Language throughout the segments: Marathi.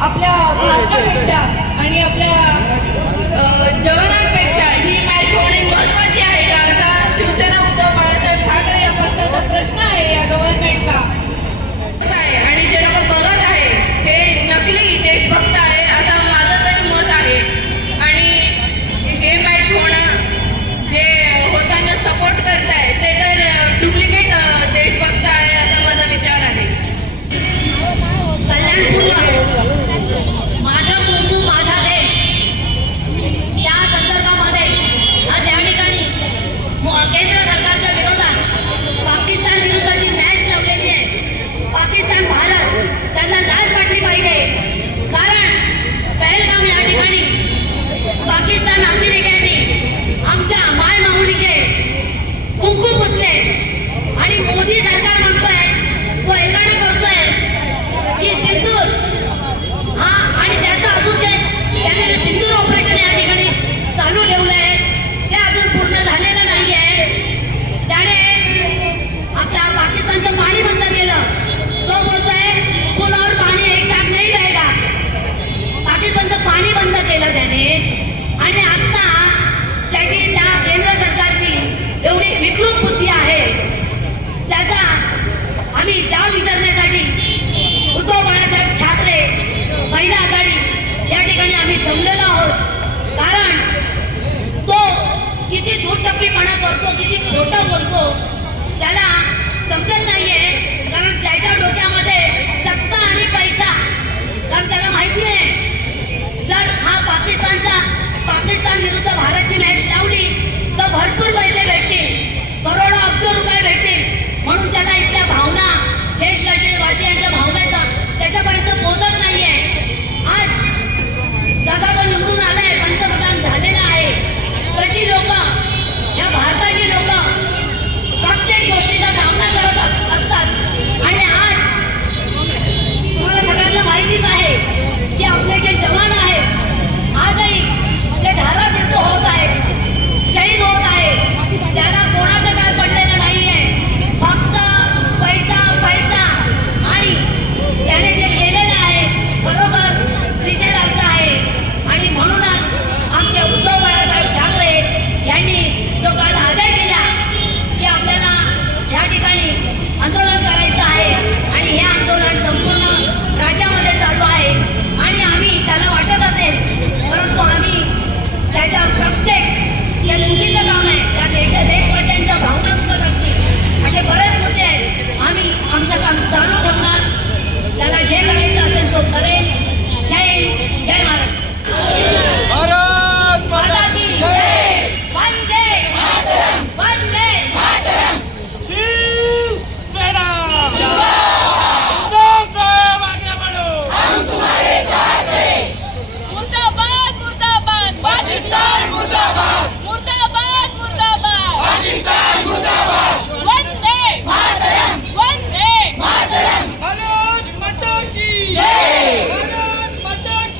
आपल्या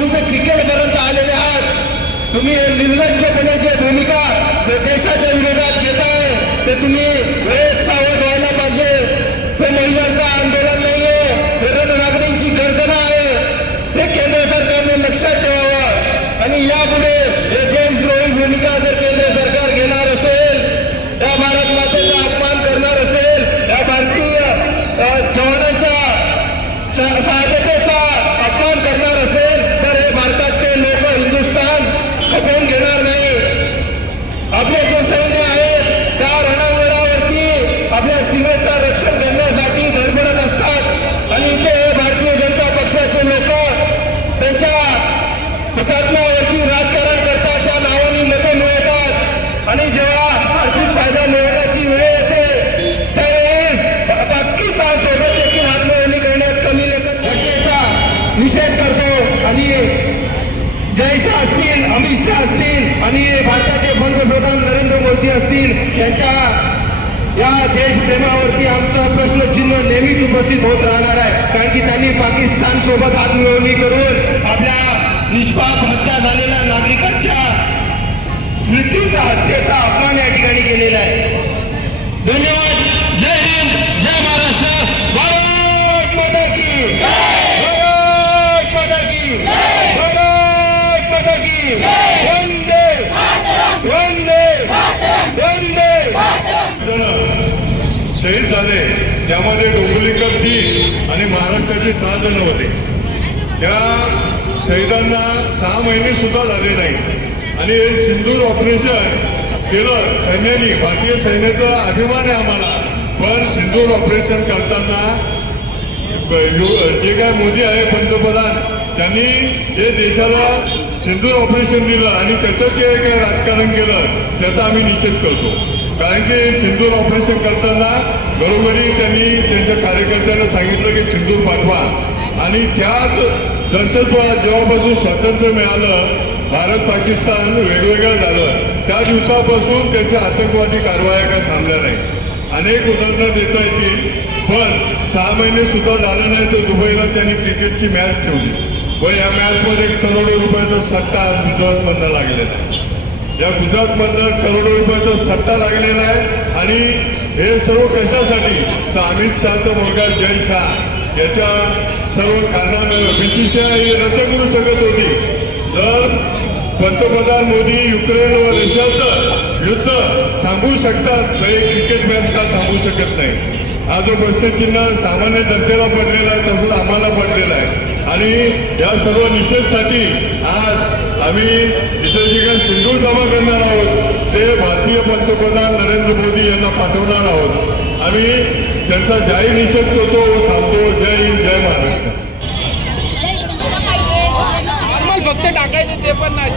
सुद्धा क्रिकेटपर्यंत आलेले आहात. तुम्ही निर्लज्जपणे जे भूमिका देशाच्या विरोधात घेत आहे ते तुम्ही वेळेत सावध व्हायला पाहिजे. हे महिलांचं आंदोलन नाहीये हे मागण्यांची गर्जना आहे. हे केंद्र सरकारने लक्षात ठेवावं. आणि यापुढे त्यांच्या या देशप्रेमावरती आमचा प्रश्नचिन्ह नेहमीच उपस्थित होत राहणार आहे. कारण की त्यांनी पाकिस्तान सोबत हात करून आपल्या निष्पाप हत्या झालेल्या नागरिकांच्या मृत्यूचा हत्येचा अपमान या ठिकाणी केलेला आहे. धन्यवाद. जय हिंद. जय महाराष्ट्र भारत माता की भारत माता की भारत माता की वंदे वंदे वंदे जण शहीद झाले. त्यामध्ये डोंगुलीकर तीन आणि महाराष्ट्राचे सहा जण होते. त्या शहीदांना सहा महिने सुद्धा झाले नाही आणि हे सिंदूर ऑपरेशन केलं सैन्याने भारतीय सैन्याचा अभिमान आहे आम्हाला. पण सिंदूर ऑपरेशन करताना जे काय मोदी आहे पंतप्रधान त्यांनी जे देशाला सिंदूर ऑपरेशन दिलं आणि त्याचं जे काय राजकारण केलं त्याचा आम्ही निषेध करतो. कारण की सिंदूर ऑपरेशन करताना घरोघरी त्यांनी त्यांच्या कार्यकर्त्यांना सांगितलं की सिंदूर पाठवा. आणि त्याच दहशतवाद जेव्हापासून स्वातंत्र्य मिळालं भारत पाकिस्तान वेगवेगळं झालं त्या दिवसापासून त्यांच्या आतंकवादी कारवाया काय थांबल्या नाही अनेक उदाहरणं देता येतील पण सहा महिने सुद्धा झालं नाही तर दुबईला त्यांनी क्रिकेटची मॅच ठेवली. व या मॅचमध्ये करोडो रुपयाचा सट्टा गुजरातमधनं लागलेला. आहे या गुजरातमधनं करोडो रुपयाचा सट्टा लागलेला आहे आणि हे सर्व कशासाठी? तर अमित शहाचा मुलगा जय शाह याच्या सर्व कारणानं बी सी सी आय रद्द करू शकत होती. जर पंतप्रधान मोदी युक्रेन व रशियाचं युद्ध थांबवू शकतात तर एक क्रिकेट मॅच का थांबवू शकत नाही? हा जो प्रश्नचिन्ह सामान्य जनतेला पडलेला आहे तसंच आम्हाला पडलेला आहे. आणि या सर्व निषेधसाठी आज आम्ही निसर्गन सिंधूर जमा करणार आहोत ते भारतीय पंतप्रधान नरेंद्र मोदी यांना पाठवणार आहोत. आम्ही त्यांचा जाहीर निषेध करतो व थांबतो. जय हिंद जय महाराष्ट्र. फक्त टाकायचं ते पण नाही